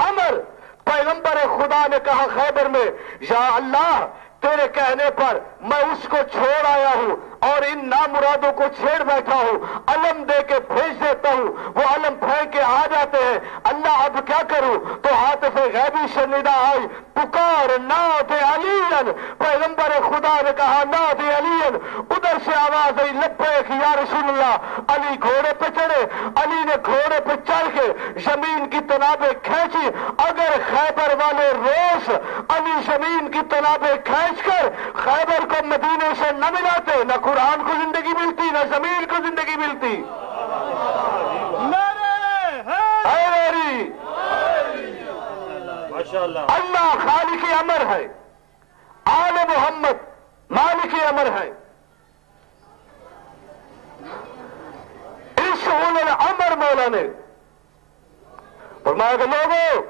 अमर। पैगंबर खुदा ने कहा खैबर में, या अल्लाह तेरे कहने पर मैं उसको छोड़ आया हूं और इन नामुरादों को छेड़ बैठा हूं, अलम दे के भेज देता हूं, वो अलम फेंक के आ जाते हैं, अल्लाह अब क्या करूं? तो हाथ से गैबी से निदा आई, पुकार नात अलीन। पैगंबर खुदा ने कहा नात अलीन। उधर से आवाज आई लब्बैक या रसूलल्लाह। अली घोड़े पे चढ़े, अली ने घोड़े पे चढ़ के जमीन की तनाबें खींची। अगर खैबर वाले रोज अली जमीन की तनाबें खींचकर खैबर को मदीने से न मिलाते, न कुरान को जिंदगी मिलती, न जमीन को जिंदगी मिलती। अल्लाह खालिक अमर है, आले मोहम्मद मालिक अमर है। इस उलुल अमर मौला ने फरमाया कि लोगों,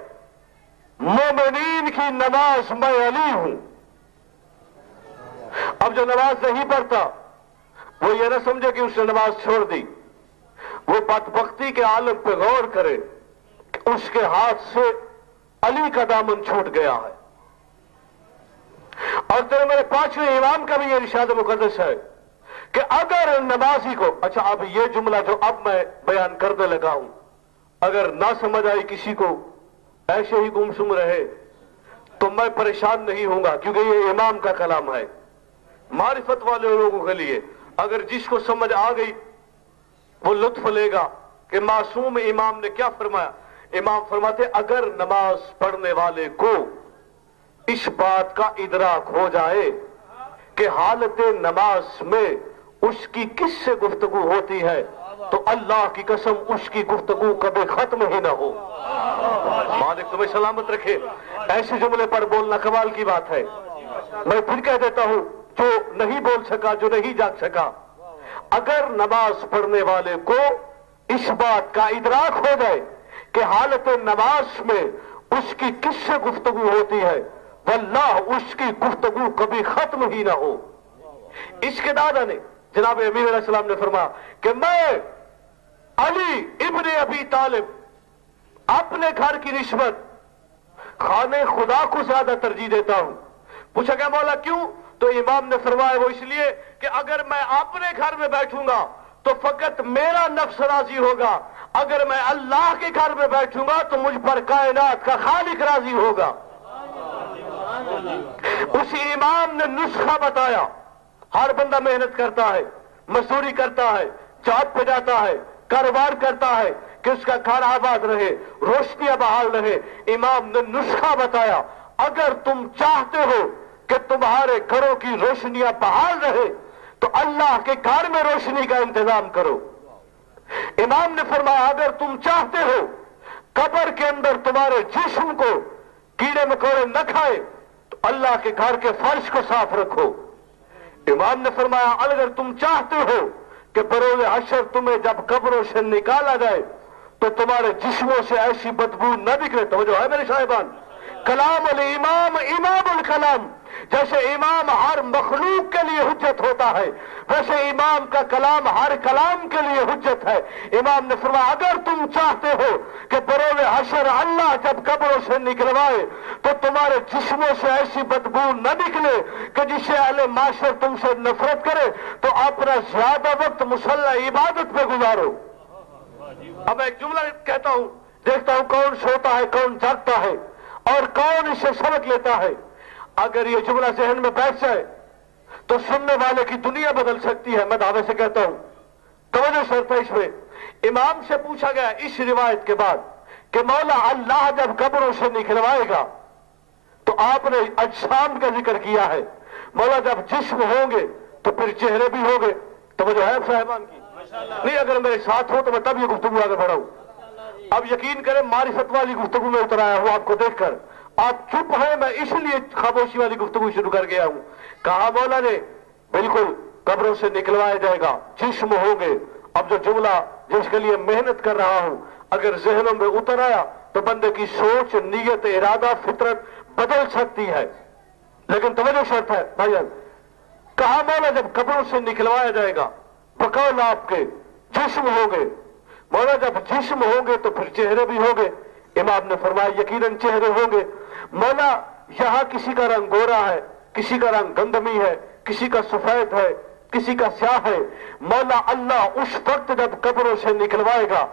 मोमिनीन की नमाज मैं अली हूं। अब जो नमाज नहीं पढ़ता वो ये ना समझे कि उसने नमाज छोड़ दी, वो बदबख्ती के आलम पे गौर करे कि उसके हाथ से अली का दामन छूट गया है। और तेरे मेरे पांचवें इमाम का भी ये इरशाद मुकद्दस है कि अगर नमाजी को, अच्छा अब ये जुमला जो अब मैं बयान करने लगा हूं, अगर ना समझ आई किसी को, ऐसे ही गुमसुम रहे, तो मैं परेशान नहीं होऊंगा, क्योंकि ये इमाम का कलाम है मारिफत वाले लोगों के लिए। अगर जिसको समझ आ गई वो लुत्फ लेगा कि मासूम इमाम ने क्या फरमाया। इमाम फरमाते अगर नमाज पढ़ने वाले को इस बात का इदराक हो जाए कि हालत नमाज में उसकी किससे गुफ्तगू होती है, तो अल्लाह की कसम उसकी गुफ्तगू कभी खत्म ही ना हो। मालिक तुम्हें सलामत रखे। ऐसे जुमले पर बोलना कमाल की बात है। मैं फिर कह देता हूं, जो नहीं बोल सका, जो नहीं जाग सका, अगर नमाज पढ़ने वाले को इस बात का इदराक हो जाए कि हालत नमाज में उसकी किससे गुफ्तगू होती है, वल्लाह उसकी गुफ्तगू कभी खत्म ही ना हो। इसके दादा ने जनाब अमीर अलैहिस्सलाम ने फरमाया कि मैं अली इब्ने अबी तालिब अपने घर की निस्बत खाने खुदा को ज्यादा तरजीह देता हूं। पूछा क्या मौला क्यों? तो इमाम ने फरमाया वो इसलिए कि अगर मैं अपने घर में बैठूंगा तो फकत मेरा नफ्स राजी होगा, अगर मैं अल्लाह के घर में बैठूंगा तो मुझ पर कायनात का खालिक राजी होगा। उसी इमाम ने नुस्खा बताया। हर बंदा मेहनत करता है, मजदूरी करता है, जॉब पे जाता है, कारोबार करता है कि उसका घर आबाद रहे, रोशनियां बहाल रहे। इमाम ने नुस्खा बताया, अगर तुम चाहते हो कि तुम्हारे घरों की रोशनियां बहाल रहे तो अल्लाह के घर में रोशनी का इंतजाम करो। इमाम ने फरमाया अगर तुम चाहते हो कब्र के अंदर तुम्हारे जिस्म को कीड़े मकोड़े न खाए तो अल्लाह के घर के फर्श को साफ रखो। इमाम ने फरमाया अगर तुम चाहते हो कि बरोज़ हशर तुम्हें जब कब्रों से निकाला जाए तो तुम्हारे जिस्मों से ऐसी बदबू न निकले। तो जो है मेरे साहिबान, कलाम अल इमाम इमामुल कलाम, जैसे इमाम हर मखलूक के लिए हुज्जत होता है वैसे इमाम का कलाम हर कलाम के लिए हुज्जत है। इमाम ने फरमाया अगर तुम चाहते हो कि बरोज़ हशर अल्लाह जब कब्रों से निकलवाए तो तुम्हारे जिस्मों से ऐसी बदबू न निकले कि जिससे अहले माशर तुमसे नफरत करे, तो अपना ज्यादा वक्त मुसल्ला इबादत पे गुजारो। अब मैं एक जुमला कहता हूं, देखता हूं कौन सोता है, कौन जागता है और कौन इससे सबक लेता है। अगर ये जुमला जहन में बैठ जाए तो सुनने वाले की दुनिया बदल सकती है। मैं दावे से कहता हूं, तवज्जो शर्त है इसमें। इमाम से पूछा गया इस रिवायत के बाद कि मौला अल्लाह जब कब्रों से निकलवाएगा तो आपने अजसाम का जिक्र किया है, मौला जब जिस्म होंगे तो फिर चेहरे भी होंगे। तवज्जो है साहिबान की? नहीं, अगर मेरे साथ हो तो मैं तब ये गुफ्तगू आगे बढ़ाऊं। अब यकीन करें मारिफत वाली गुफ्तगू में उतर आया हूं आपको देखकर। आप चुप हैं, मैं इसलिए खामोशी वाली गुफ्तगू शुरू कर गया हूं। कहा मौला ने बिल्कुल कब्रों से निकलवाया जाएगा, जिस्म होंगे। अब जो जुमला जिसके लिए मेहनत कर रहा हूं अगर जहनों में उतर आया तो बंदे की सोच, नीयत, इरादा, फितरत बदल सकती है। लेकिन तवज्जो शर्त है भाईजान। कहा मौला जब कब्रों से निकलवाया जाएगा बकौल आपके जिस्म होंगे। मौला जब जिस्म होंगे तो फिर चेहरे भी होंगे। इमाम ने फरमाया यकीनन चेहरे होंगे। मौला यहाँ किसी का रंग गोरा है, किसी का रंग गंदमी है, किसी का सफेद है, किसी का स्याह है। मौला अल्लाह उस वक्त जब कब्रों से निकलवाएगा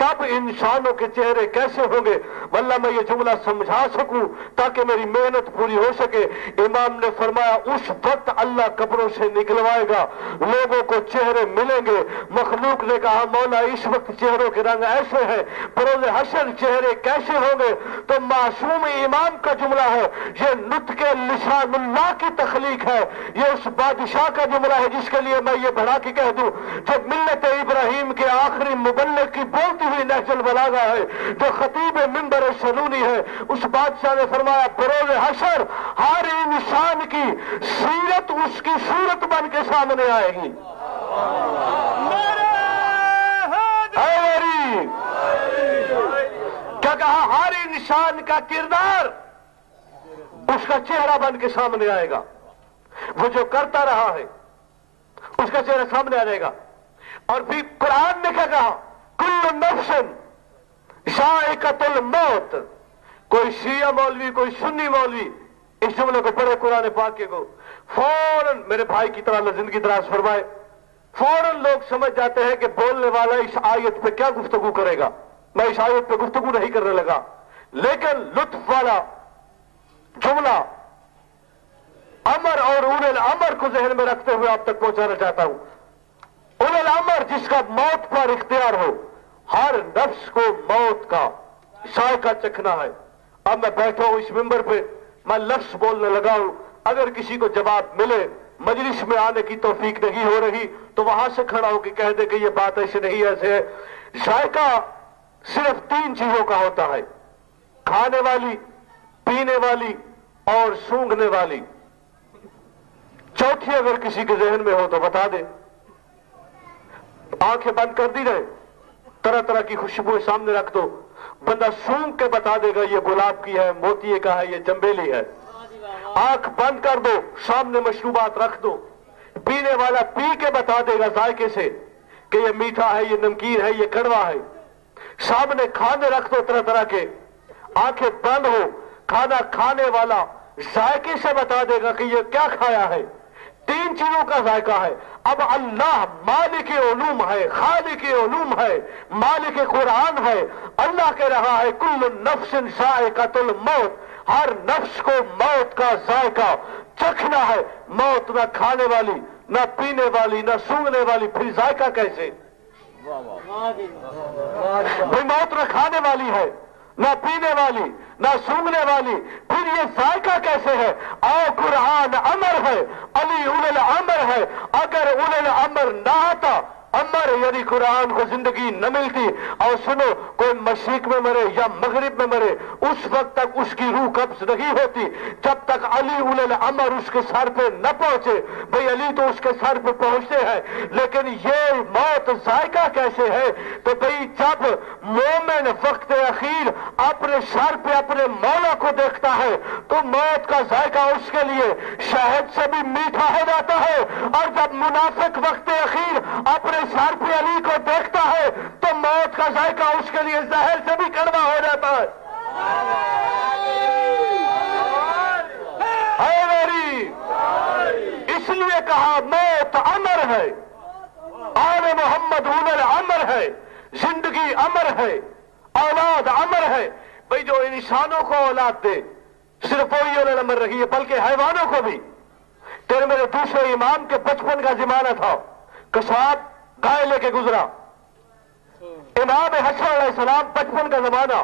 तब इंसानों के चेहरे कैसे होंगे। वल्ला मैं ये जुमला समझा सकूं ताकि मेरी मेहनत पूरी हो सके। इमाम ने फरमाया उस वक्त अल्लाह कब्रों से निकलवाएगा, लोगों को चेहरे मिलेंगे। मखलूक ने कहा मौला इस वक्त चेहरों के रंग ऐसे हैं, बरोज़ हशर चेहरे कैसे होंगे। तो मासूम इमाम का जुमला है, ये नुत्क़ लिसानुल्लाह की तखलीक है, ये उस बादशाह का जुमला है जिसके लिए मैं ये बढ़ा के कह दूं जब मिल्लत इब्राहिम के आखिरी मुबल्लिग की बोलती हुई नहजुल बलागा है, जो खतीब मिंबर सलूनी है, उस बादशाह ने फरमाया बरोज़ हशर हर इंसान की सीरत उसकी सूरत बन के सामने आएगी। क्या कहा? हर इंसान का किरदार उसका चेहरा बन के सामने आएगा। वो जो करता रहा है उसका चेहरा सामने आ जाएगा। और फिर कुरान ने क्या कहा? कुल्लु नफ्सिन ज़ाइक़तुल मौत। कोई शिया मौलवी, कोई सुन्नी मौलवी इस जुमले को पढ़े कुरान पाक के को, फौरन मेरे भाई की तरह जिंदगी दराज फरमाए, फौरन लोग समझ जाते हैं कि बोलने वाला इस आयत पे क्या गुफ्तगू करेगा। मैं इस आयत पे गुफ्तगू नहीं करने लगा, लेकिन लुत्फ वाला जुमला अमर और उलल अमर को जहन में रखते हुए आप तक पहुंचाना चाहता हूं। उलल अमर जिसका मौत पर इख्तियार हो, हर नफ्स को मौत का जायका चखना है। अब मैं बैठा हूं इस मिंबर पे, मैं लफ्ज बोलने लगा हूं, अगर किसी को जवाब मिले, मजलिस में आने की तौफीक नहीं हो रही तो वहां से खड़ा होकर कह दे कि ये बात ऐसे नहीं ऐसे है। जायका सिर्फ 3 चीजों का होता है, खाने वाली, पीने वाली और सूंघने वाली। चौथी अगर किसी के जहन में हो तो बता दे। आंखें बंद कर दी रहे, तरह तरह की खुशबुएं सामने रख दो, बंदा सूंघ के बता देगा ये गुलाब की है, मोतिये का है, ये चंबेली है। आंख बंद कर दो, सामने मशरूबात रख दो, पीने वाला पी के बता देगा जायके से कि ये मीठा है, ये नमकीन है, ये कड़वा है। सामने खाने रख दो तरह तरह के, आंखें बंद हो, खाना खाने वाला जायके से बता देगा कि ये क्या खाया है। 3 चीजों का जायका है। अब अल्लाह मालिक उलूम है, खालिक उलूम है, मालिक कुरान है। अल्लाह कह रहा है कुल्लु नफ्सिन ज़ाइक़तुल मौत, हर नफ्स को मौत का जायका चखना है। मौत ना खाने वाली, ना पीने वाली, ना सूंघने वाली, फिर जायका कैसे? भाई मौत ना खाने वाली है, ना पीने वाली, ना सूंघने वाली, फिर ये जायका कैसे है? और कुरान अमर है, अली उलल अमर है। अगर उलल अमर ना आता, अमर यानी कुरान को जिंदगी न मिलती, और सुनो कोई मशरिक में मरे या मगरिब में मरे, उस वक्त तक उसकी रूह कब्ज नहीं होती जब तक अली उलल अमर उसके सर पे न पहुंचे। भाई अली तो उसके सर पे पहुंचते हैं, लेकिन ये मौत जायका कैसे है? तो भाई जब मोमिन वक्त अखीर अपने सर पे अपने मौला को देखता है तो मौत का जायका उसके लिए शहद से भी मीठा हो जाता है। और जब मुनाफिक वक्त अखीर अपने सर पे अली को देखता है तो मौत का जायका उसके लिए जहर से भी कड़वा हो जाता है। इसलिए कहा मौत अमर है, आले मोहम्मद उलल अमर है, जिंदगी अमर है, औलाद अमर है। भाई जो इंसानों को औलाद दे सिर्फ वही उलल अमर रही है, बल्कि हैवानों को भी। तेरे मेरे दूसरे इमाम के बचपन का जमाना था, कसाब गाय लेके गुजरा। इमाम हसन अलैहिस्सलाम बचपन का जमाना,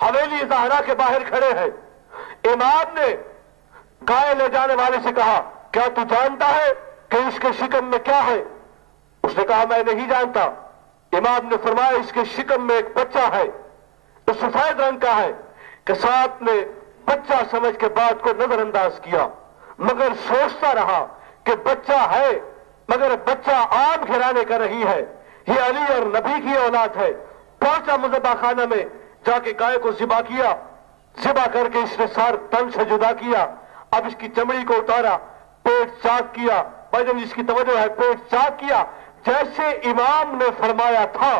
हवेली ज़हरा के बाहर खड़े हैं। इमाम ने गाय ले जाने वाले से कहा क्या तू जानता है कि इसके शिकम में क्या है? उसने कहा मैं नहीं जानता। इमाम ने फरमाया इसके शिकम में एक बच्चा है, तो सफेद रंग का है। कसाब ने बच्चा समझ के बात को नजरअंदाज किया, मगर सोचता रहा कि बच्चा है मगर बच्चा आम घराने का नहीं है, ये अली और नबी की औलाद है। पहुंचा मुज़ब्बा खाना में, जाके गाय को ज़िबा किया, ज़िबा करके इसने सर तन से जुदा किया। अब इसकी चमड़ी को उतारा, पेट चाक किया, बजन इसकी तवज्जो है, पेट चाक किया। जैसे इमाम ने फरमाया था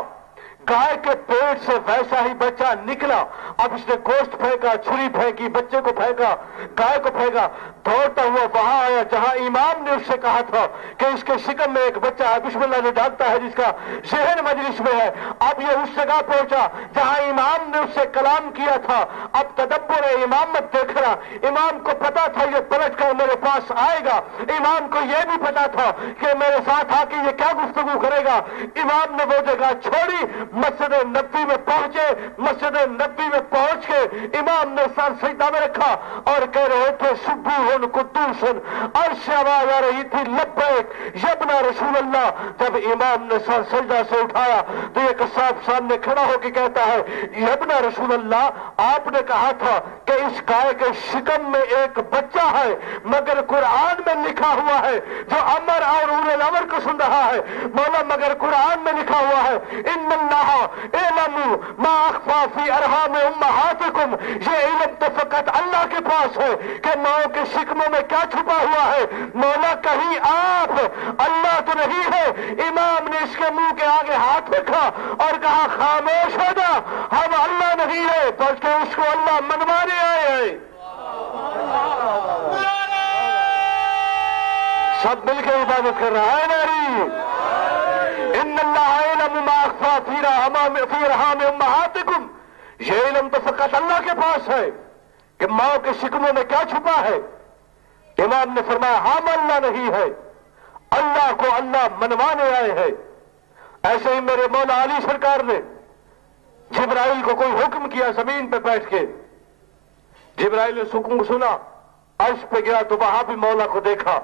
गाय के पेट से वैसा ही बच्चा निकला। अब इसने गोश्त फेंका, छुरी फेंकी, बच्चे को फेंका, गाय को फेंका, दौड़ता हुआ वहां आया जहां इमाम ने उससे कहा था कि इसके शिकम में एक बच्चा है, बिस्मिल्लाह ने डालता है जिसका ज़हन मजलिस में है। अब ये उस जगह पहुंचा जहां इमाम ने उससे कलाम किया था। अब तदब्बर है, इमाम मत देख रहा। इमाम को पता था ये पलट कर मेरे पास आएगा। इमाम को यह भी पता था कि मेरे साथ आके ये क्या गुफ्तगू करेगा। इमाम ने वो जगह छोड़ी, मस्जिद नबी में पहुंचे। मस्जिद नबी में पहुंच के इमाम ने सर सजदा में रखा और कह रहे थे सुब्बूहुन कुद्दूसन। अर्श आवाज आ रही थी लब्बैक यब्ना रसूल अल्लाह। जब इमाम ने सर सजदा से उठाया तो ये कसाब सामने खड़ा होकर कहता है यब्ना रसूल अल्लाह, आपने कहा था कि इस गाय के शिकम में एक बच्चा है, मगर कुरान में लिखा हुआ है, जो अमर और उलुल अमर को सुन रहा है, मौला मगर कुरान में लिखा हुआ है इन्नल्लाह इल्मु मा अख्फा फी अरहाम उम्महातिकुम। ये इल्म तो फकत अल्लाह के पास है कि माओ के शिकमों में क्या छुपा हुआ है। मौला कहीं आप अल्लाह तो नहीं है। इमाम ने इसके मुंह के आगे हाथ रखा और कहा खामोश हो जा, हम अल्लाह नहीं है बल्कि उसको अल्लाह मनवाने आए हैं। सब मिलकर इबादत कर रहा है नारी। इन्नल्लाह यअलमु मा अख्फा फी अरहाम उम्महातिकुम। ये इल्म तो फकत अल्लाह के पास है कि माओ के शिकमों में क्या छुपा है। इमाम ने फरमाया हम अल्लाह नहीं है, अल्लाह को अल्लाह मनवाने आए हैं। ऐसे ही मेरे मौला अली सरकार ने जिब्राइल को कोई हुक्म किया जमीन पे बैठ के। जिब्राइल ने हुक्म सुना, अर्श पे गया तो वहां भी मौला को देखा।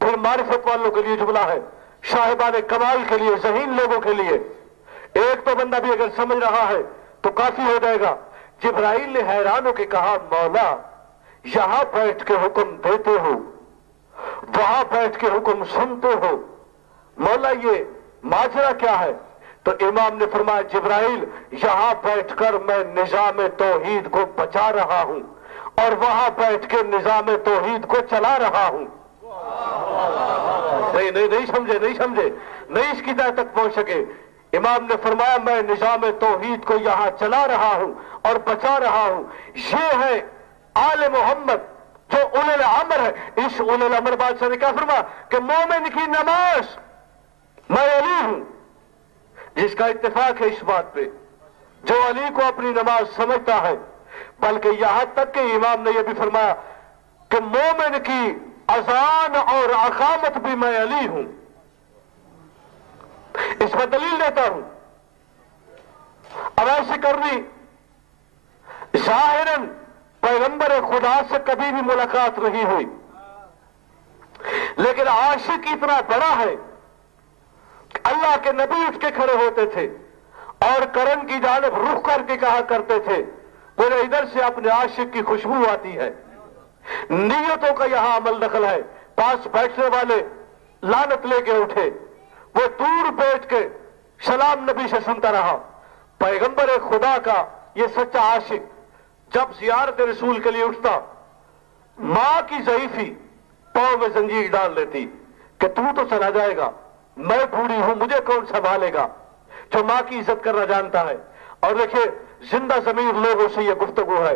फिर मारिफत वालों के लिए जुमला है, साहिबान कमाल के लिए, ज़हीन लोगों के लिए। एक तो बंदा भी अगर समझ रहा है तो काफी हो जाएगा। जिब्राइल ने हैरान होकर कहा मौला यहां बैठ के हुक्म देते हो, वहां बैठ के हुक्म सुनते हो, मौला ये माजरा क्या है। तो इमाम ने फरमाया जिब्राइल यहां बैठकर मैं निजाम तौहीद को बचा रहा हूं और वहां बैठ के निजाम तौहीद को चला रहा हूं। नहीं समझे, नहीं इसकी तह तक पहुंच सके। इमाम ने फरमाया मैं निजाम तौहीद को यहां चला रहा हूं और बचा रहा हूं। ये है आले मोहम्मद जो उलुल अमर है। इस उलुल अमर बादशाह ने क्या फरमाया कि मोमिन की नमाज मैं अली हूं, जिसका इत्तेफाक है इस बात पे, जो अली को अपनी नमाज समझता है। बल्कि यहां तक कि इमाम ने यह भी फरमाया कि मोमिन की अजान और अकामत भी मैं अली हूं। इस पर दलील देता हूं। अब ऐसे करनी जाहिरन पैगंबर खुदा से कभी भी मुलाकात नहीं हुई, लेकिन आशिक इतना बड़ा है अल्लाह के नबी उठ के खड़े होते थे और करन की जानिब रुख करके कहा करते थे मेरे इधर से अपने आशिक की खुशबू आती है। नियतों का यहां अमल दखल है। पास बैठने वाले लानत लेके उठे, वो दूर बैठ के सलाम नबी से सुनता रहा। पैगंबर खुदा का ये सच्चा आशिक जब जियारत रसूल के लिए उठता, मां की ज़ईफी पांव में जंजीर डाल लेती कि तू तो चला जाएगा, मैं बूढ़ी हूं, मुझे कौन संभालेगा। जो मां की इज्जत करना जानता है। और देखिए जिंदा जमीर लोगों से यह गुफ्तगू है,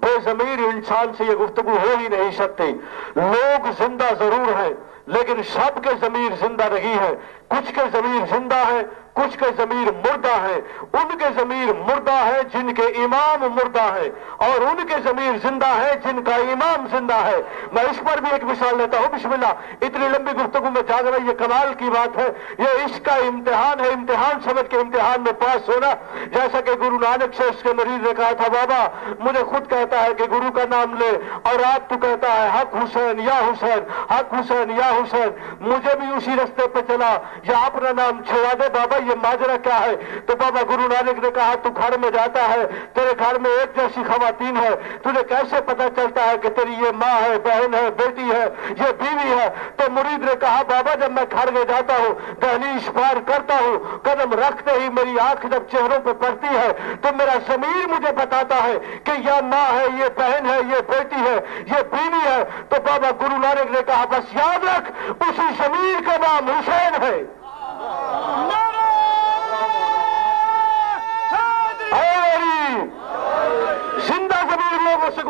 बेजमीर इंसान से यह गुफ्तगू हो ही नहीं सकती। लोग जिंदा जरूर हैं लेकिन सबके जमीर जिंदा नहीं है। कुछ के जमीर जिंदा है, कुछ के जमीर मुर्दा है। उनके जमीर मुर्दा है जिनके इमाम मुर्दा है और उनके जमीर जिंदा है जिनका इमाम जिंदा है। मैं इस पर भी एक मिसाल लेता हूं। बिस्मिल्लाह। इतनी लंबी गुफ्तगू में जाग रही, ये कमाल की बात है। ये इसका इम्तिहान है, इम्तिहान समझ के इम्तिहान में पास होना। जैसा कि गुरु नानक से उसके मरीज ने कहा था बाबा मुझे खुद कहता है कि गुरु का नाम ले और आप तो कहता है हक हुसैन या हुसैन, हक हुसैन या हुसैन। मुझे भी उसी रास्ते पे चला या अपना नाम छुड़ा दे बाबा, ये माजरा क्या है। तो बाबा गुरु नानक ने कहा तू घर में जाता है, तेरे घर में एक जैसी खवातीन है, तुझे कैसे पता चलता है कि तेरी ये माँ है, बहन है, बेटी है, ये बीवी है। तो मुरीद ने कहा बाबा जब मैं घर में जाता हूँ, दहलीज पार करता हूँ, कदम रखते ही मेरी आंख जब चेहरों पर पड़ती है तो मेरा जमीर मुझे बताता है कि यह माँ है, ये बहन है, ये बेटी है, ये बीवी है। तो बाबा गुरु नानक ने कहा बस याद रख उसी जमीर का नाम हुसैन है।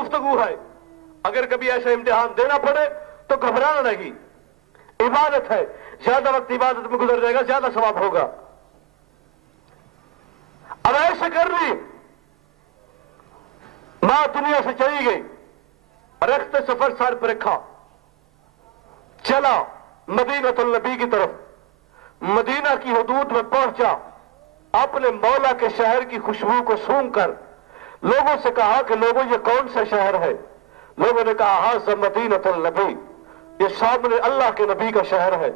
गुफ्तगू है। अगर कभी ऐसा इम्तिहान देना पड़े तो घबराना नहीं, इबादत है, ज्यादा वक्त इबादत में गुजर जाएगा, ज्यादा सवाब होगा। अब ऐसे कर ली, मां दुनिया से चली गई, रखते सफर सार पर रखा, चला मदीनतुल नबी की तरफ, मदीना की हुदूद में पहुंचा, अपने मौला के शहर की खुशबू को सूंघकर लोगों से कहा कि लोगों ये कौन सा शहर है? लोगों ने कहा हाज़ा मदीनतुल नबी, ये सामने अल्लाह के नबी का शहर है।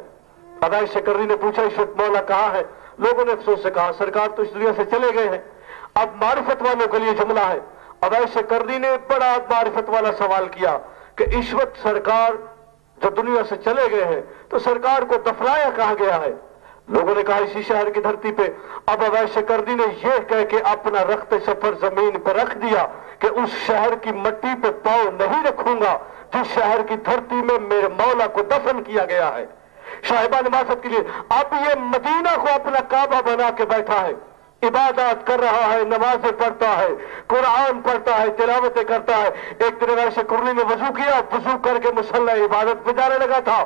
अदाई शकरी ने पूछा इस वक्त मौला कहाँ है? लोगों ने अफसोस से कहा सरकार तो इस दुनिया से चले गए हैं। अब मारिफत वालों के लिए जुमला है। अदाई शकरी ने बड़ा मारिफत वाला सवाल किया कि इस वक्त सरकार जब दुनिया से चले गए हैं तो सरकार को दफनाया कहाँ गया है? लोगों ने कहा इसी शहर की धरती पे। अब अवैश करदी ने यह कह के अपना रखते सफर जमीन पर रख दिया कि उस शहर की मिट्टी पे पांव नहीं रखूंगा जिस शहर की धरती में मेरे मौला को दफन किया गया है। साहिबान मासद के लिए अब ये मदीना को अपना काबा बना के बैठा है, इबादत कर रहा है, नमाजें पढ़ता है, कुरान पढ़ता है, तिलावतें करता है। एक दिन वैसे कुरनी ने वजू किया, वजू करके मुसल्ला इबादत पे जाने लगा था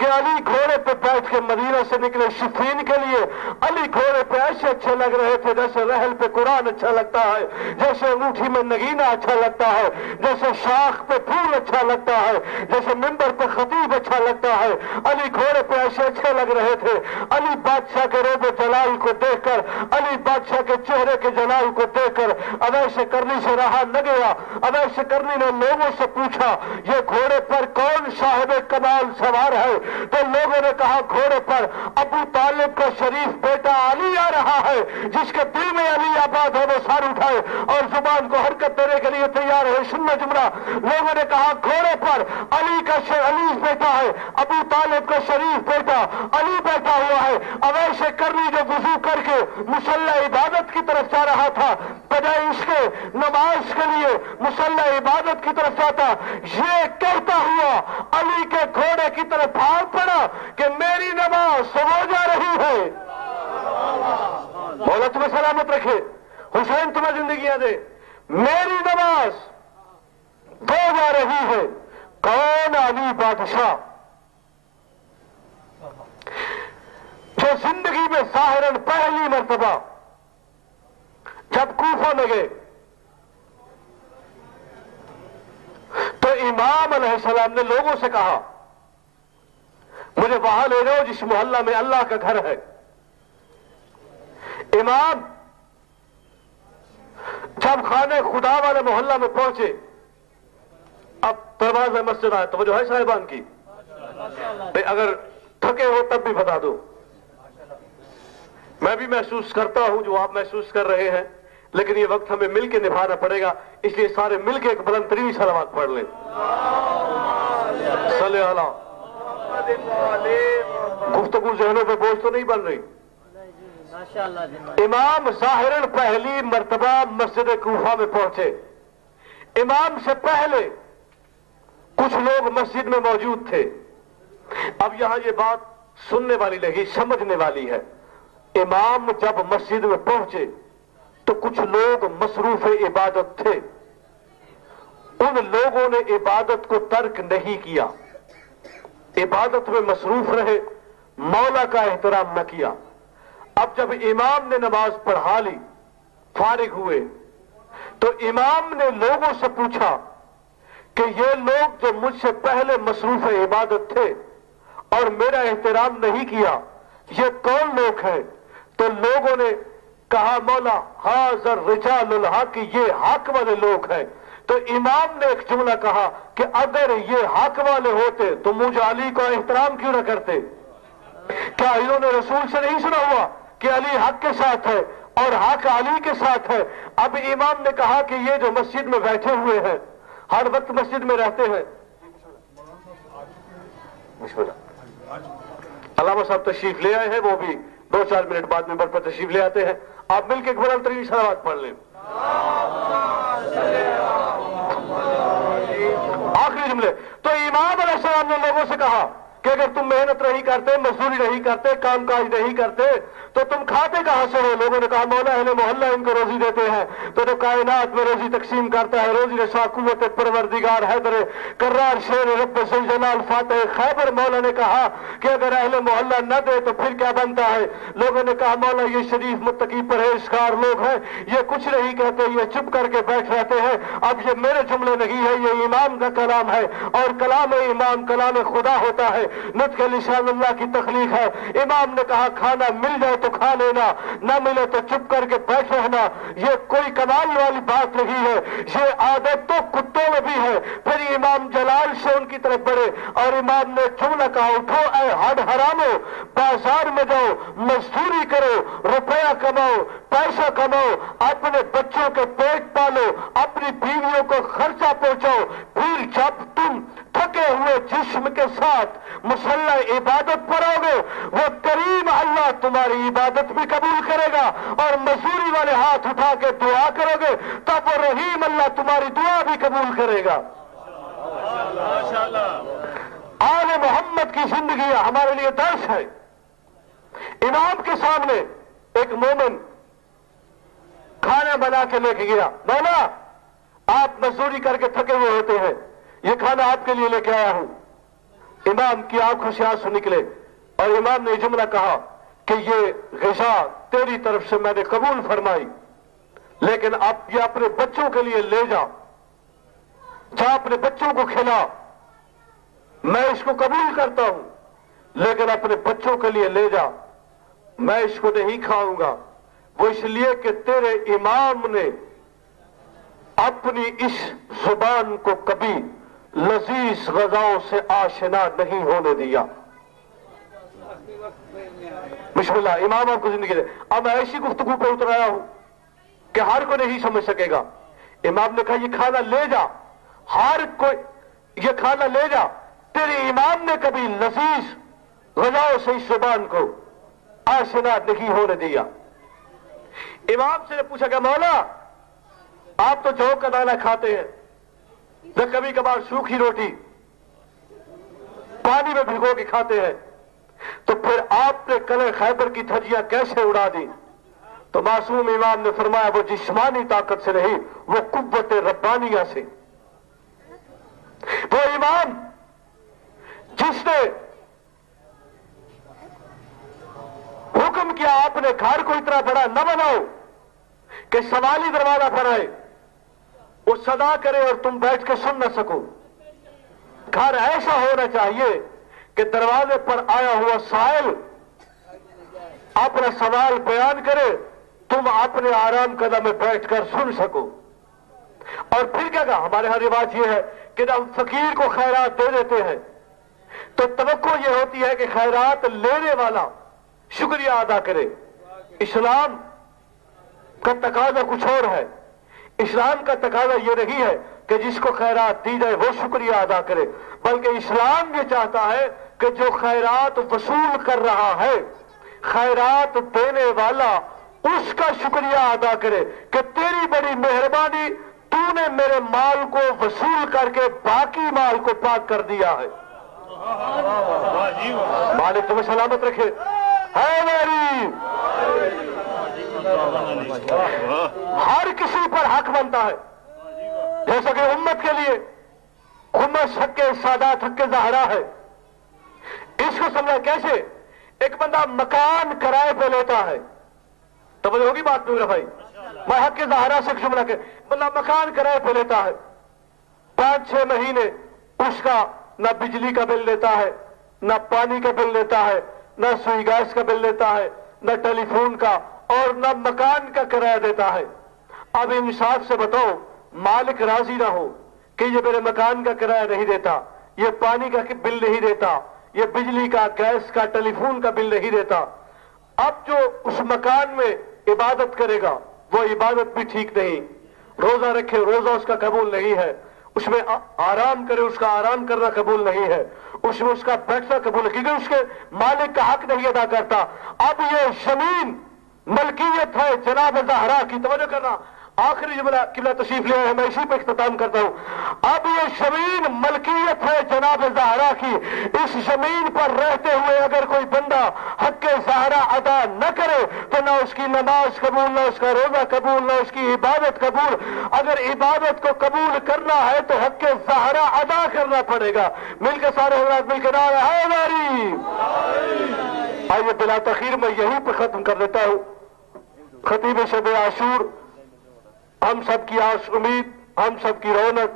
कि अली घोड़े पे बैठ के मदीना से निकले शिफीन के लिए। अली घोड़े पे ऐसे अच्छे लग रहे थे जैसे रहल पे कुरान अच्छा लगता है, जैसे अंगूठी में नगीना अच्छा लगता है, जैसे शाख पे फूल अच्छा लगता है, जैसे मिंबर पे खतीब अच्छा लगता है। अली घोड़े पे ऐसे अच्छे लग रहे थे। अली बादशाह के रोबे जलाल को देखकर, अली बादशाह के चेहरे के जलाल को देखकर अवैश करनी से रहा न गया। अवैश करनी ने लोगों से पूछा ये घोड़े पर कौन साहिब कमाल सवार है? तो लोगों ने कहा घोड़े पर अबू तालिब का शरीफ बेटा अली आ रहा है। जिसके दिल में अली आबाद है वो सर उठाए और जुबान को हरकत देने के लिए तैयार है। सुनना जुमला, लोगों ने कहा घोड़े पर अली का अली बेटा है, अबू तालिब का शरीफ बेटा अली बैठा हुआ है। अवैश करनी जो वजू करके मुसल्ला इबादत की तरफ जा रहा था, बजाय इसके नमाज के लिए मुसल्ला इबादत की तरफ जाता, ये कहता हुआ अली के घोड़े की तरफ भाग पड़ा कि मेरी नमाज हो जा रही है। मौला तुम्हें सलामत रखे, हुसैन तुम्हें जिंदगियां दे, मेरी नमाज हो जा रही है। कौन? अली बादशाह, जो जिंदगी में साहिरन पहली मर्तबा जब कूफा में गए तो इमाम अलैहिस्सलाम ने लोगों से कहा मुझे वहां ले जाओ जिस मोहल्ला में अल्लाह का घर है। इमाम जब खाने खुदा वाले मोहल्ला में पहुंचे, अब दरवाजा मस्जिद आया, तो जो है साहिबान की, अगर थके हो तब भी बता दो। मैं भी महसूस करता हूं जो आप महसूस कर रहे हैं, लेकिन ये वक्त हमें मिलकर निभाना पड़ेगा, इसलिए सारे मिलकर एक बुलंद तरीन सलावत पढ़ लें। सल्ले अला। गुफ्तगू जहनों पे बोझ तो नहीं बन रही। इमाम ज़ाहिरन पहली मर्तबा मस्जिद कूफा में पहुंचे। इमाम से पहले कुछ लोग मस्जिद में मौजूद थे। अब यहां ये बात सुनने वाली लगी, समझने वाली है। इमाम जब मस्जिद में पहुंचे तो कुछ लोग मसरूफ इबादत थे। उन लोगों ने इबादत को तर्क नहीं किया, इबादत में मसरूफ रहे, मौला का एहतराम न किया। अब जब इमाम ने नमाज पढ़ा ली, फारिग हुए, तो इमाम ने लोगों से पूछा कि ये लोग जो मुझसे पहले मसरूफ इबादत थे और मेरा एहतराम नहीं किया, ये कौन लोग हैं? तो लोगों ने कहा मौला हाज़र रिजालुल हक, ये हक वाले लोग हैं। तो इमाम ने एक जुमला कहा कि अगर ये हक वाले होते तो मुझे अली का एहतराम क्यों न करते? क्या इन्होंने रसूल से नहीं सुना हुआ कि अली हक के साथ है और हक अली के साथ है? अब इमाम ने कहा कि ये जो मस्जिद में बैठे हुए हैं, हर वक्त मस्जिद में रहते हैं। अल्लामा साहब तशरीफ ले आए हैं, वो भी 2-4 मिनट बाद मिंबर पर तशरीफ ले आते हैं। आप मिलकर एक बुलंद तरीन सलावत पढ़ लें। आखिरी जुमले। तो इमाम अलैहिस्सलाम ने लोगों से कहा کہ اگر تم محنت نہیں کرتے, مزدوری نہیں کرتے, کام کاج نہیں کرتے تو تم کھاتے کہاں سے ہو؟ لوگوں نے کہا مولا اہل محلہ ان کو روزی دیتے ہیں. تو کائنات میں روزی تقسیم کرتا ہے, روزی رسا قوت پروردگار حیدر کرار شیر رب ذوالجلال فاتح خیبر. مولا نے کہا کہ اگر اہل محلہ نہ دے تو پھر کیا بنتا ہے؟ لوگوں نے کہا مولا یہ شریف متقی پرہیزگار لوگ ہیں, یہ کچھ نہیں کہتے, یہ چپ کر کے بیٹھ رہتے ہیں. اب یہ میرے جملے نہیں ہے, یہ امام کا کلام ہے, اور کلام امام کلام خدا ہوتا ہے, نطق لسان اللہ کی تخلیق ہے. امام نے کہا کھانا مل جائے تو کھا لینا, نہ ملے تو چپ کر کے بیٹھ رہنا. یہ کوئی کمال والی بات نہیں ہے, یہ عادت تو کتوں میں بھی ہے. پھر امام جلال سے ان کی طرف بڑھے اور امام نے جملہ کہا اٹھو اے ہڈ حرامو, بازار میں جاؤ, مزدوری کرو, روپیہ کماؤ, پیسہ کماؤ, اپنے بچوں کے پیٹ پالو, اپنی بیویوں کو خرچہ پہنچاؤ. پھر جب تم تھکے ہوئے جسم کے ساتھ مسلح عبادت پر آؤ گے, وہ کریم اللہ تمہاری عبادت بھی قبول کرے گا, اور مزدوری والے ہاتھ اٹھا کے دعا کرو گے تب وہ رحیم اللہ تمہاری دعا بھی قبول کرے گا. آل محمد کی زندگی ہمارے لیے درس ہے. امام کے سامنے ایک مومن کھانا بنا کے لے کے گیا, مولا آپ مزدوری کر کے تھکے ہوئے ہوتے ہیں, یہ کھانا آپ کے لیے لے کے آیا ہوں. امام کی آنکھوں سے آنسو نکلے اور امام نے جملہ کہا کہ یہ غذا تیری طرف سے میں نے قبول فرمائی, لیکن اب یہ اپنے بچوں کے لیے لے جا, جا اپنے بچوں کو کھلا. میں اس کو قبول کرتا ہوں, لیکن اپنے بچوں کے لیے لے جا, میں اس کو نہیں کھاؤں گا. وہ اس لیے کہ تیرے امام نے اپنی اس زبان کو کبھی لذیذ غذاؤں سے آشنا نہیں ہونے دیا. بسم اللہ. امام آپ کو زندگی دے. اب میں ایسی گفتگو پہ اتر آیا ہوں کہ ہر کوئی نہیں سمجھ سکے گا. امام نے کہا یہ کھانا لے جا, ہر کوئی یہ کھانا لے جا, تیرے امام نے کبھی لذیذ غذاؤں سے اس زبان کو آشنا نہیں ہونے دیا. امام سے نے پوچھا کہ مولا آپ تو جو کا دانہ کھاتے ہیں, نہ کبھی کبھار سوکھی روٹی پانی میں بھگو کے کھاتے ہیں, تو پھر آپ نے قلعہ خیبر کی دھجیاں کیسے اڑا دی؟ تو معصوم امام نے فرمایا وہ جسمانی طاقت سے نہیں, وہ قوت ربانیہ سے. وہ امام جس نے حکم کیا آپ نے گھر کو اتنا بڑا نہ بناؤ کہ سوالی دروازہ پر آئے, وہ صدا کرے اور تم بیٹھ کے سن نہ سکو. گھر ایسا ہونا چاہیے کہ دروازے پر آیا ہوا سائل اپنا سوال بیان کرے, تم اپنے آرام قدم میں بیٹھ کر سن سکو. اور پھر کیا کہا, ہمارے ہاں رواج یہ ہے کہ جب ہم فقیر کو خیرات دے دیتے ہیں تو توقع یہ ہوتی ہے کہ خیرات لینے والا شکریہ ادا کرے. اسلام کا تقاضا کچھ اور ہے. اسلام کا تقاضا یہ نہیں ہے کہ جس کو خیرات دی جائے وہ شکریہ ادا کرے, بلکہ اسلام یہ چاہتا ہے کہ جو خیرات وصول کر رہا ہے, خیرات دینے والا اس کا شکریہ ادا کرے کہ تیری بڑی مہربانی, تو نے میرے مال کو وصول کر کے باقی مال کو پاک کر دیا ہے. مالک تمہیں سلامت رکھے. ہے میری ہر کسی پر حق بنتا ہے, جیسا کہ امت کے لیے خمس حق کے سادات حق کے زہرا ہے. اس کو سمجھا کیسے؟ ایک بندہ مکان کرائے پہ لیتا ہے, توجہ ہوگی بات میرا بھائی, میں حق کے زہرا سے جملہ کہ بندہ مکان کرائے پہ لیتا ہے, 5-6 مہینے اس کا نہ بجلی کا بل لیتا ہے, نہ پانی کا بل لیتا ہے, نہ سوئی گیس کا بل لیتا ہے, نہ ٹیلی فون کا, اور نہ مکان کا کرایہ دیتا ہے. اب انصاف سے بتاؤ, مالک راضی نہ ہو کہ یہ میرے مکان کا کرایہ نہیں دیتا, یہ پانی کا بل نہیں دیتا, یہ بجلی کا, گیس کا, ٹیلی فون کا بل نہیں دیتا, اب جو اس مکان میں عبادت کرے گا وہ عبادت بھی ٹھیک نہیں, روزہ رکھے روزہ اس کا قبول نہیں ہے, اس میں آرام کرے اس کا آرام کرنا قبول نہیں ہے, اس میں اس کا بیٹھنا قبول ہے, کیونکہ اس کے مالک کا حق نہیں ادا کرتا. اب یہ زمین ملکیت ہے جناب زہرا کی, توجہ کرنا, آخری جملہ قبلہ تشریف لے ہیں، میں اسی پہ اختتام کرتا ہوں. اب یہ زمین ملکیت ہے جناب زہرا کی. اس زمین پر رہتے ہوئے اگر کوئی بندہ حق زہرا ادا نہ کرے تو نہ اس کی نماز قبول، نہ اس کا روزہ قبول، نہ اس کی عبادت قبول. اگر عبادت کو قبول کرنا ہے تو حق زہرا ادا کرنا پڑے گا. مل کے سارے حضرات مل کے نعرہ حیدری. آئیے بلا تاخیر میں یہیں پہ ختم کر دیتا ہوں. خطیب شب عاشور، ہم سب کی آس امید، ہم سب کی رونق،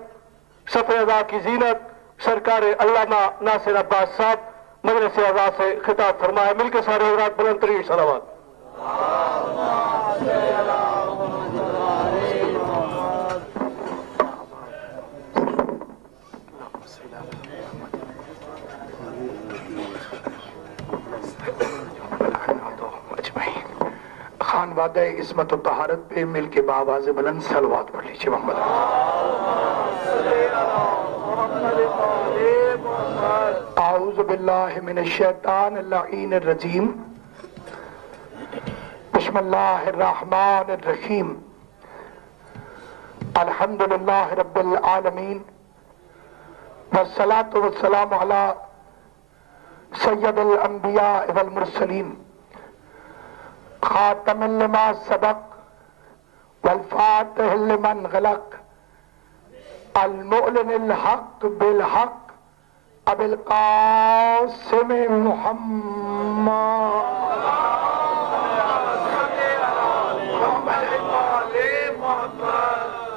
صف ادا کی زینت، سرکار علامہ ناصر عباس صاحب مجلس اعزاز سے خطاب فرمائے. مل کے سارے حضرات بلند ترین صلوات. خان وعدہ عصمت و طہارت پہ مل کے بآواز بلند صلوات پڑھ لیجیے. محمد اعوذ باللہ من الشیطان اللعین الرجیم. بسم اللہ الرحمن الرحیم. الحمدللہ رب العالمین والصلاة والسلام علی سید الانبیاء والمرسلین خاتم لما سبق والفاتح لمن غلق المعلن الحق بالحق ابو القاسم محمد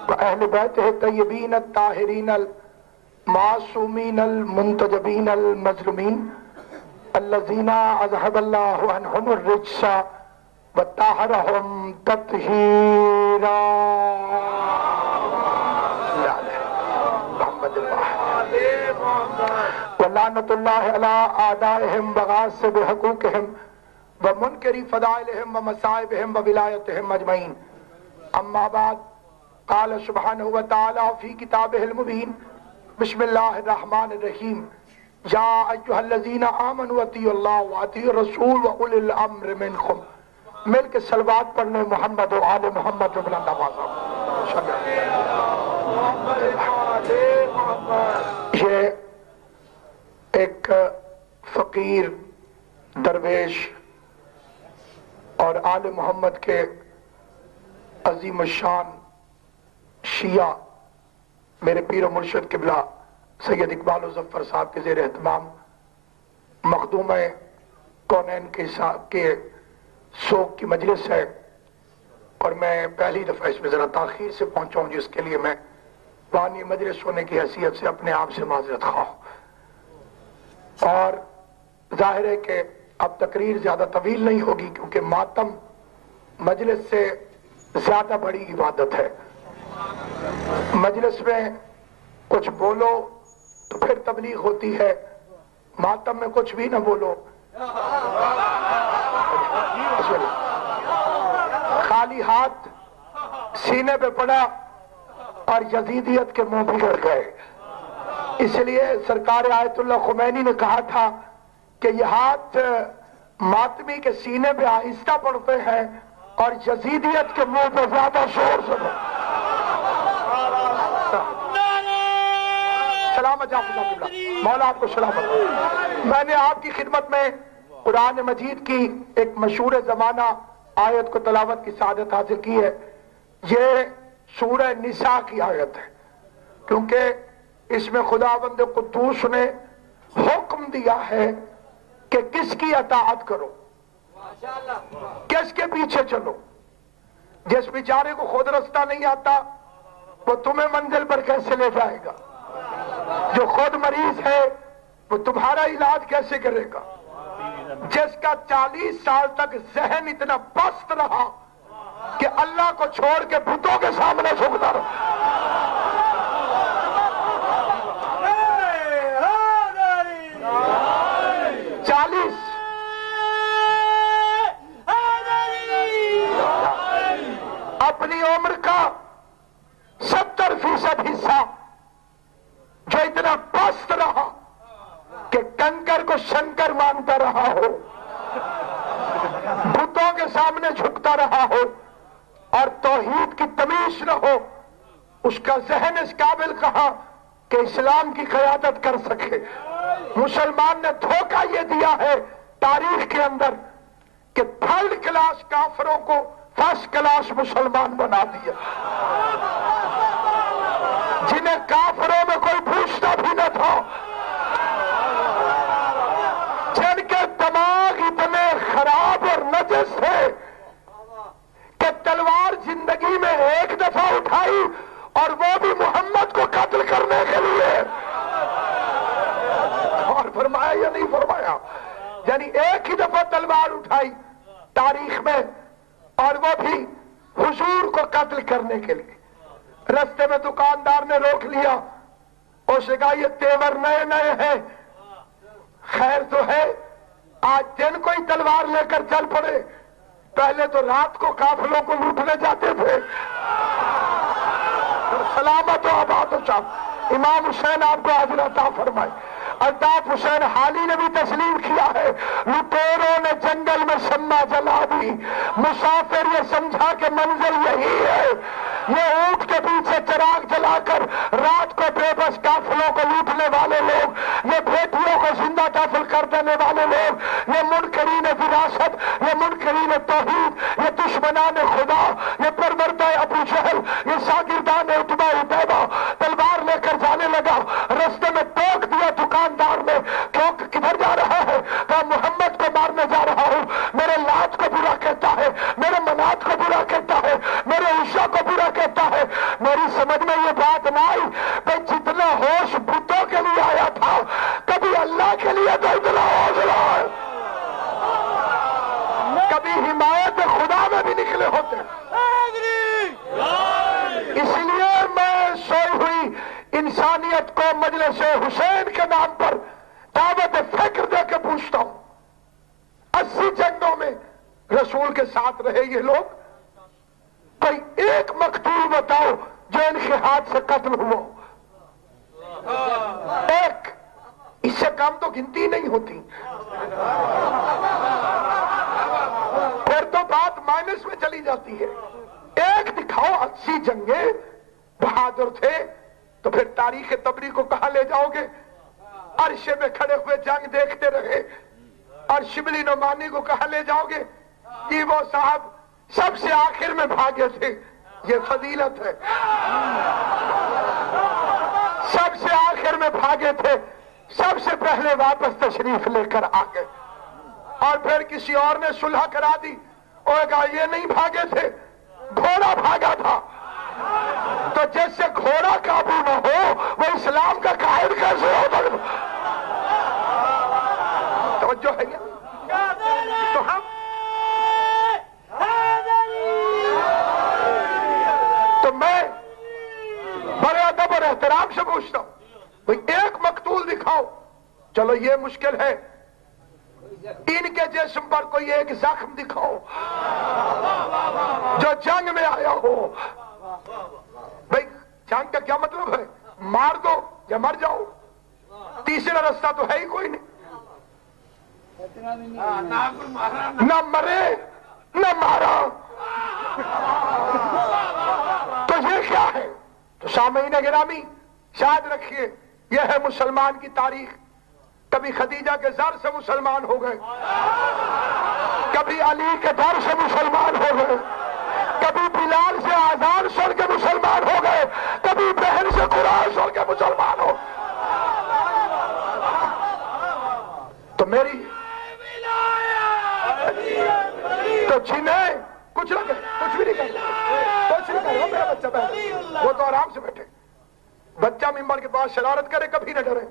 واہل بیتہ الطیبین الطاہرین المعصومین المنتجبین المظلومین الذین اذهب اللہ عنہم الرجس وطہرہم تطہیرا. محمد ولعنت اللہ علی اعدائہم وغاصب حقوقہم ومنکری فضائلہم ومصائبہم وولایتہم اجمعین. اما بعد قال سبحانہ وتعالی فی کتابہ المبین. بسم اللہ الرحمن الرحیم. یا ایھا الذین آمنوا اطیعوا اللہ واطیعوا الرسول واولی الامر منکم. مل کے صلوات پڑھنے محمد و آل محمد و بلند آواز. یہ ایک فقیر درویش اور آل محمد کے عظیم الشان شیعہ میرے پیر و مرشد قبلہ سید اقبال و ظفر صاحب کے زیر اہتمام مخدوم کونین کے سوگ کی مجلس ہے، اور میں پہلی دفعہ اس میں ذرا تاخیر سے پہنچا ہوں، جس کے لیے میں بانی مجلس ہونے کی حیثیت سے اپنے آپ سے معذرت خواہ. اور ظاہر ہے کہ اب تقریر زیادہ طویل نہیں ہوگی، کیونکہ ماتم مجلس سے زیادہ بڑی عبادت ہے. مجلس میں کچھ بولو تو پھر تبلیغ ہوتی ہے، ماتم میں کچھ بھی نہ بولو خالی ہاتھ سینے پہ پڑا اور یزیدیت کے منہ بگڑ گئے. اس لیے سرکار آیت اللہ خمینی نے کہا تھا کہ یہ ہاتھ ماتمی کے سینے پہ آہستہ پڑتے ہیں اور یزیدیت کے منہ پہ زیادہ شور سے سلامت مولا آپ کو سلامت. میں نے آپ کی خدمت میں قرآن مجید کی ایک مشہور زمانہ آیت کو تلاوت کی سعادت حاصل کی ہے. یہ سورہ نساء کی آیت ہے، کیونکہ اس میں خداوند قدوس نے حکم دیا ہے کہ کس کی اطاعت کرو، کس کے پیچھے چلو. جس بیچارے کو خود رستہ نہیں آتا وہ تمہیں منزل پر کیسے لے جائے گا؟ جو خود مریض ہے وہ تمہارا علاج کیسے کرے گا؟ جس کا 40 سال تک ذہن اتنا پست رہا کہ اللہ کو چھوڑ کے بتوں کے سامنے جھکتا رہا. 40 اپنی عمر کا 70% حصہ جو اتنا پست رہا کہ کنکر کو شنکر مانتا رہا ہو، بتوں کے سامنے جھکتا رہا ہو، اور توحید کی تمیز نہ ہو، اس کا ذہن اس قابل کہاں کہ اسلام کی قیادت کر سکے۔ مسلمان نے دھوکہ یہ دیا ہے تاریخ کے اندر کہ تھرڈ کلاس کافروں کو فرسٹ کلاس مسلمان بنا دیا، جنہیں کافروں میں کوئی پوچھتا بھی نہ تھا، جن کے دماغ اتنے خراب اور نجس تھے کہ تلوار زندگی میں ایک دفعہ اٹھائی اور وہ بھی محمد کو قتل کرنے کے لیے۔ اور فرمایا یا نہیں فرمایا؟ یعنی ایک ہی دفعہ تلوار اٹھائی تاریخ میں، اور وہ بھی حضور کو قتل کرنے کے لیے۔ رستے میں دکاندار نے روک لیا، اس نے کہا یہ تیور نئے نئے ہیں، خیر تو ہے آج دن کوئی تلوار لے کر چل پڑے، پہلے تو رات کو قافلوں کو لوٹنے جاتے تھے۔ سلامت و آباد و شاد امام حسین آپ کو حاضر عطا فرمائے۔ الطاف حسین حالی نے بھی تسلیم کیا ہے، لٹیروں نے جنگل میں شمع جلا دی، مسافر یہ سمجھا کہ منزل یہی ہے۔ یہ اونٹ کے پیچھے چراغ جلا کر رات کو بے بس قافلوں کو لوٹنے والے لوگ، یہ بیٹیوں کو زندہ دفن کر دینے والے لوگ، یہ منکرین وراثت، یہ منکرین توحید، یہ دشمنان خدا، یہ پروردہ ابو جہل، یہ شاگردان عتبہ عتیبہ تلوار لے کر جانے لگا۔ رستے میں ٹوک دیا دکاندار نے، کیوں کدھر جا رہا ہے؟ کہا محمد کو مارنے جا رہا ہوں، میرے لات کو برا کہتا ہے، میرے منات کو برا کہتا ہے، میرے عشاء کو برا کہتا ہے۔ میری سمجھ میں یہ بات نہ آئی کہ جتنا ہوش بتوں کے لیے آیا تھا، کبھی اللہ کے لیے تو اتنا ہوش نہ ہے، کبھی حمایت خدا میں بھی نکلے ہوتے۔ اس لیے میں سوئی ہوئی انسانیت کو مجلس حسین کے نام پر دعوت فکر دے کے پوچھتا ہوں، 80 جنگوں میں رسول کے ساتھ رہے یہ لوگ، کوئی ایک مقتول بتاؤ جو ان کے ہاتھ سے قتل ہوا؟ ایک، اس سے کم تو گنتی نہیں ہوتی، پھر تو بات مائنس میں چلی جاتی ہے۔ ایک دکھاؤ، 80 جنگیں بہادر تھے تو پھر تاریخ تبری کو کہاں لے جاؤ گے؟ عرشے میں کھڑے ہوئے جنگ دیکھتے رہے، اور شبلی نعمانی کو کہاں لے جاؤ گے؟ کہ وہ صاحب سب سے آخر میں بھاگے تھے۔ یہ فضیلت ہے، سب سے آخر میں بھاگے تھے، سب سے پہلے واپس تشریف لے کر آ گئے، اور پھر کسی اور نے صلح کرا دی، اور کہا یہ نہیں بھاگے تھے، گھوڑا بھاگا تھا۔ تو جس سے گھوڑا قابو نہ ہو وہ اسلام کا قائد کیسے ہو سکتا؟ توجہ ہے تو ہم تو میں بڑے ادب اور احترام سے پوچھتا ہوں، کوئی ایک مقتول دکھاؤ۔ چلو یہ مشکل ہے، ان کے جسم پر کوئی ایک زخم دکھاؤ جو جنگ میں آیا ہو۔ بھئی جنگ کا کیا مطلب ہے؟ مار دو یا مر جاؤ، تیسرا رستہ تو ہے ہی کوئی نہیں، نہ مرے نہ مارا، تو یہ کیا ہے؟ تو سامعین گرامی یاد رکھیے، یہ ہے مسلمان کی تاریخ۔ کبھی خدیجہ کے زر سے مسلمان ہو گئے، کبھی علی کے در سے مسلمان ہو گئے، کبھی بلال سے آذان سن کے مسلمان ہو گئے، کبھی بہن سے قرآن سن کے مسلمان ہو۔ تو میری تو جنہیں کچھ نہ کرے، کچھ بھی نہیں کرے، کچھ نہیں کرے، وہ میرا بچہ بیٹھے، وہ تو آرام سے بیٹھے۔ بچہ ممبر کے پاس شرارت کرے کبھی نہ ڈرے،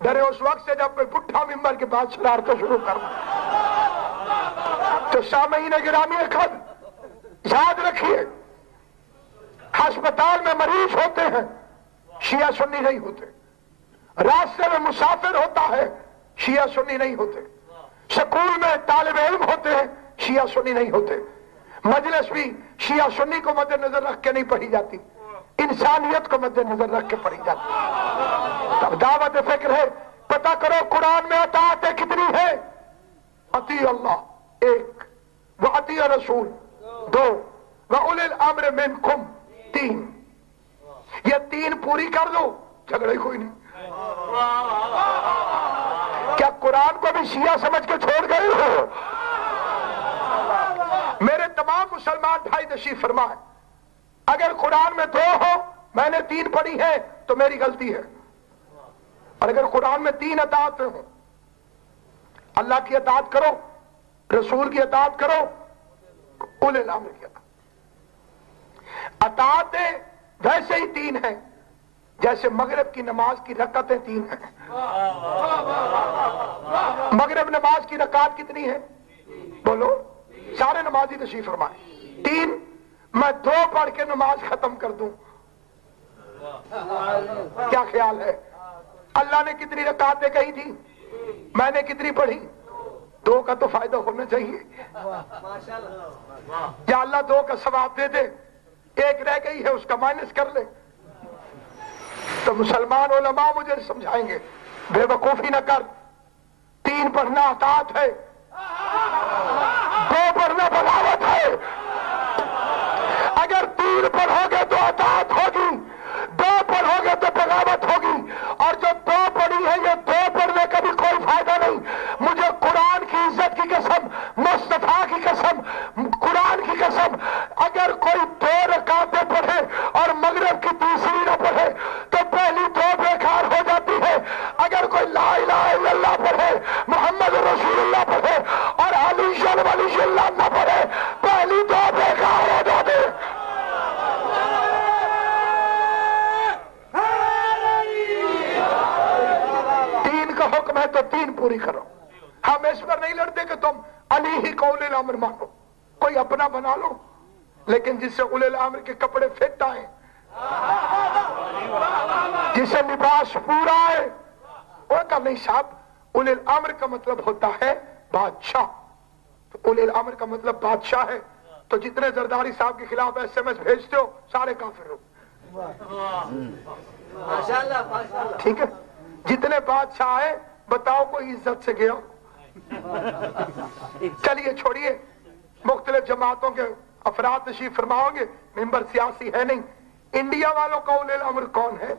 ڈرے اس وقت سے جب کوئی بڈھا ممبر کے پاس شرارتیں شروع کرنا۔ تو سامعین گرامی خد یاد رکھیے، ہسپتال میں مریض ہوتے ہیں، شیعہ سنی نہیں ہوتے، راستے میں مسافر ہوتا ہے، شیعہ سنی نہیں ہوتے، سکول میں طالب علم ہوتے ہیں، شیعہ سنی نہیں ہوتے، مجلس بھی شیعہ سنی کو مد نظر رکھ کے نہیں پڑھی جاتی، انسانیت کو مد نظر رکھ کے پڑھی جاتی۔ تب دعوت فکر ہے، پتہ کرو قرآن میں اطاعتیں کتنی ہے؟ اطیع اللہ ایک، وہ اطیع رسول دو، وَأُولِي الْأَمْرِ مِنْكُمْ، 3 یہ 3 پوری کر دو، جھگڑے ہی کوئی نہیں۔ کیا قرآن کو بھی شیعہ سمجھ کے چھوڑ گئے ہو؟ میرے تمام مسلمان بھائی تشریف فرمائیں، اگر قرآن میں 2 ہو، میں نے 3 پڑھی ہے تو میری غلطی ہے، اور اگر قرآن میں 3 اطاعتیں ہوں، اللہ کی اطاعت کرو، رسول کی اطاعت کرو، اولی الامر کی اطاعتیں ویسے ہی 3 ہیں جیسے مغرب کی نماز کی رکعتیں 3 ہیں۔ مغرب نماز کی رکعت کتنی ہے؟ بولو، سارے نمازی تشریف فرمائیں۔ 3، میں 2 پڑھ کے نماز ختم کر دوں، کیا خیال ہے؟ اللہ نے کتنی رکعتیں کہی تھی، میں نے کتنی پڑھی؟ 2 کا تو فائدہ ہونا چاہیے۔ یا اللہ 2 کا ثواب دے دے، 1 رہ گئی ہے اس کا مائنس کر لے۔ تو مسلمان علماء مجھے سمجھائیں گے، بے وقوفی نہ کر، 3 پڑھنا اطاعت ہے، 2 پڑھنا بغاوت ہے۔ اگر 3 پڑھو گے تو اطاعت ہوگی، 2 پڑھو گے تو بغاوت ہوگی، اور جو 2 پڑھی ہے یہ 2 پڑھنے کا بھی کوئی فائدہ نہیں۔ مجھے قرآن کی عزت کی قسم، مصطفیٰ کی قسم، قرآن کی قسم، اگر کوئی 2 رکعتیں پڑھے اور مغرب کی تیسری نہ پڑھے تو پہلی 2 بیکار ہو جاتی ہے۔ اگر کوئی لا الہ الا اللہ پڑھے، محمد رسول اللہ پڑھے اور علی ولی اللہ نہ پڑھے، پہلی 2 بیکار ہو جاتے ہیں۔ حکم ہے تو 3 پوری کرو۔ ہم اس پر نہیں لڑتے کہ تم علی ہی کو اولی الامر مانو، کوئی اپنا بنا لو، لیکن جس سے اولی الامر کے کپڑے فٹ آئے، جسے لباس پورا آئے، وہ کہا نہیں صاحب، اولی الامر کا مطلب ہوتا ہے بادشاہ، تو اولی الامر کا مطلب بادشاہ ہے، تو جتنے زرداری صاحب کے خلاف SMS بھیجتے ہو سارے کافر ہو۔ ٹھیک ہے، جتنے بادشاہ آئے بتاؤ کوئی عزت سے گیا؟ چلیے چھوڑیے، مختلف جماعتوں کے افراد تشریف فرماؤ گے، ممبر سیاسی ہے نہیں۔ انڈیا والوں کا اولی الامر کون ہے؟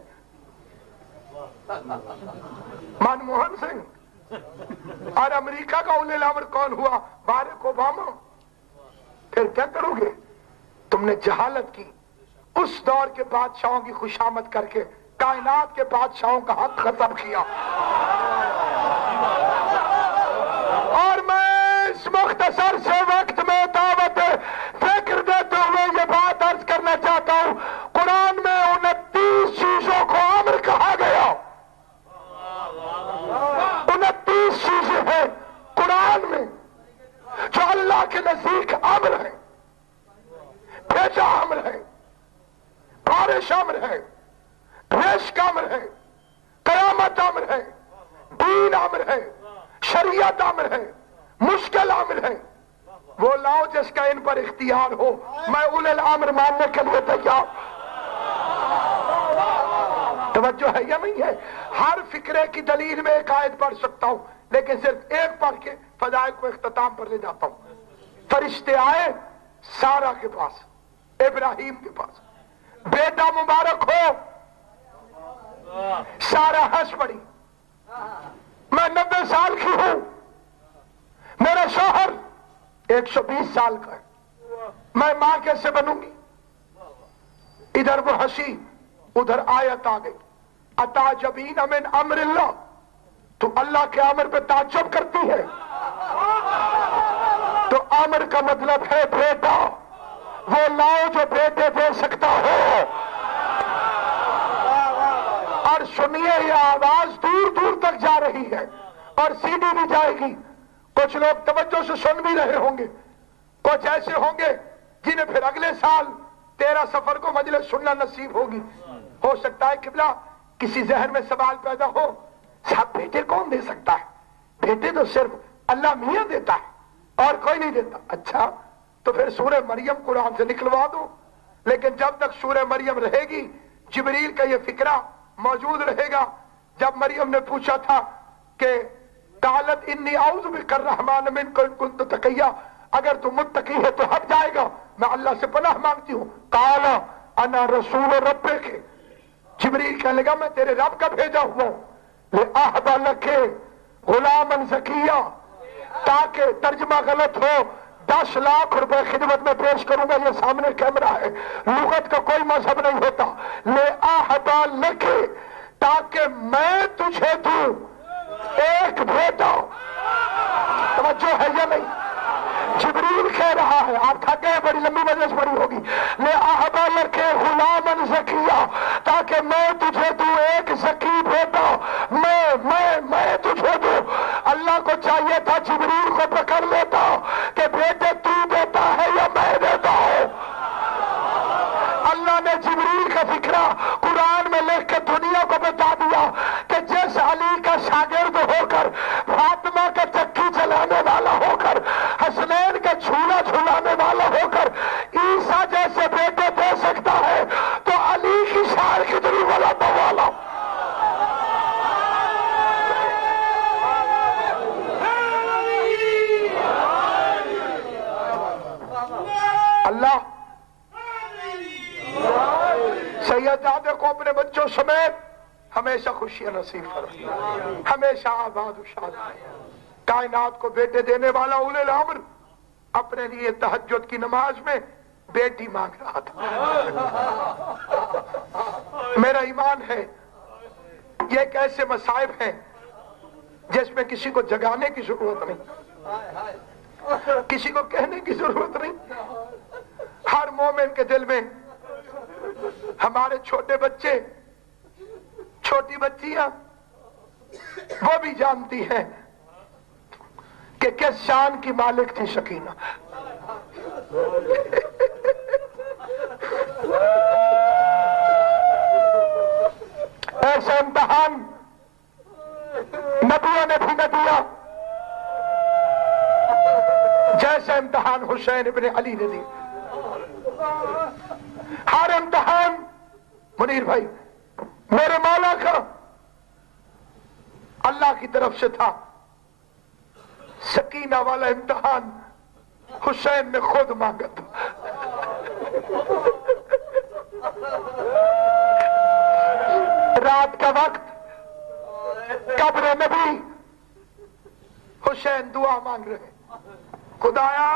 منموہن سنگھ۔ اور امریکہ کا اولی الامر کون ہوا؟ Barack Obama. پھر کیا کرو گے؟ تم نے جہالت کی، اس دور کے بادشاہوں کی خوشامد کر کے کائنات کے بادشاہوں کا حق ختم کیا۔ اور میں اس مختصر سے وقت میں دعوت فکر دیتے ہوئے یہ بات عرض کرنا چاہتا ہوں، قرآن میں 29 چیزوں کو امر کہا گیا، 29 چیزیں ہیں قرآن میں جو اللہ کے نزدیک امر ہے، بھیجا امر ہے، بارش امر ہے، رزق امر ہے، قیامت امر ہے، دین امر ہے، شریعت امر ہے، مشکل امر ہے، وہ لاؤ جس کا ان پر اختیار ہو، میں اولی الامر ماننے کے لیے تیار۔ توجہ ہے یا نہیں ہے؟ ہر فکرے کی دلیل میں 1 آیت پڑھ سکتا ہوں، لیکن صرف 1 پڑھ کے فضائل کو اختتام پر لے جاتا ہوں۔ فرشتے آئے سارا کے پاس، ابراہیم کے پاس، بیٹا مبارک ہو، سارا ہنس پڑی، میں 90 سال کی ہوں، میرا شوہر 120 سال کا ہے، میں ماں کیسے بنوں گی؟ ادھر وہ ہنسی، ادھر آیت آ گئی، اتعجبین من امر اللہ، تو اللہ کے امر پہ تعجب کرتی ہے؟ تو امر کا مطلب ہے بیٹا، وہ لاؤ جو بیٹے دے سکتا ہو۔ اور سنیے، یہ آواز دور دور تک جا رہی ہے اور سیدھی بھی جائے گی۔ کچھ لوگ توجہ سے سن بھی رہے ہوں گے، کچھ ایسے ہوں گے جنہیں پھر اگلے سال 13 سفر کو مجلس سننا نصیب ہوگی۔ ہو سکتا ہے قبلہ کسی ذہن میں سوال پیدا ہو، صاحب بیٹے کون دے سکتا ہے؟ بیٹے تو صرف اللہ میاں دیتا ہے اور کوئی نہیں دیتا۔ اچھا تو پھر سورہ مریم قرآن سے نکلوا دو، لیکن جب تک سورہ مریم رہے گی جبریل کا یہ فکرہ موجود رہے گا۔ جب مریم نے پوچھا تھا کہ قالت انی اعوذ بک الرحمن منک ان کنت تقیا، اگر تو متقی ہے تو ہٹ جائے گا، میں اللہ سے پناہ مانگتی ہوں۔ قال انا رسول ربک، جبریل کہنے لگا میں تیرے رب کا بھیجا ہوا ہوں، لأہب لک غلاما زکیہ، تاکہ ترجمہ غلط ہو 10 لاکھ روپے خدمت میں پیش کروں گا، یہ سامنے کیمرہ ہے، لغت کا کوئی مذہب نہیں ہوتا، لأہب لک، تاکہ میں تجھے دوں ایک بیٹا۔ توجہ ہے یا نہیں؟ جبریل کہہ رہا ہے، آپ تھک گئے، بڑی لمبی مجلس پڑی ہوگی، لأہب لک غلاما زکیہ، تاکہ میں تجھے دوں ایک زکی بیٹا، میں تجھے دوں۔ اللہ کو چاہیے تھا جبریل کو پکڑ لیتا کہ بیٹے تو دیتا ہے یا میں دیتا ہوں۔ اللہ نے جبریل کا فکرہ قرآن میں لکھ کے دنیا کو بتا دیا کہ جس علی کا شاگرد ہو کر، فاطمہ کا چکی چلانے والا ہو کر، حسنین کا جھولا جھولانے والا ہو کر عیسیٰ جیسے بیٹے دے سکتا ہے تو علی کی شان کتنی بلند والا۔ اللہ سیدزادے کو اپنے بچوں سمیت ہمیشہ خوشیاں نصیب فرمائے، ہمیشہ آباد و شاد رہے۔ کائنات کو بیٹے دینے والا اولی الامر اپنے لیے تہجد کی نماز میں بیٹی مانگ رہا تھا۔ میرا ایمان ہے یہ ایک ایسے مصائب ہیں جس میں کسی کو جگانے کی ضرورت نہیں، کسی کو کہنے کی ضرورت نہیں۔ ہر مومن کے دل میں، ہمارے چھوٹے بچے، چھوٹی بچیاں، وہ بھی جانتی ہیں کہ کس شان کی مالک تھی سکینہ۔ ایسا امتحان نبیوں نے بھی نہ دیا جیسا امتحان حسین ابن علی نے دی۔ ہر امتحان منیر بھائی میرے مولا کا اللہ کی طرف سے تھا، سکینہ والا امتحان حسین نے خود مانگا تھا۔ رات کا وقت، قبر نبی، حسین دعا مانگ رہے، خدایا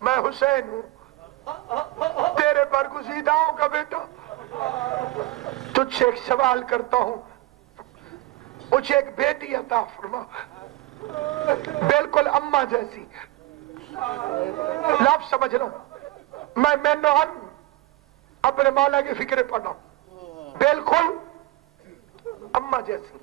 میں حسین ہوں، تیرے برگزیداؤں کا بیٹا، تجھ سے ایک سوال کرتا ہوں، مجھے ایک بیٹی عطا فرما، بالکل اماں جیسی۔ لفظ سمجھ لو، میں نوان اپنے مولا کی فکر پڑھا، بالکل اماں جیسی۔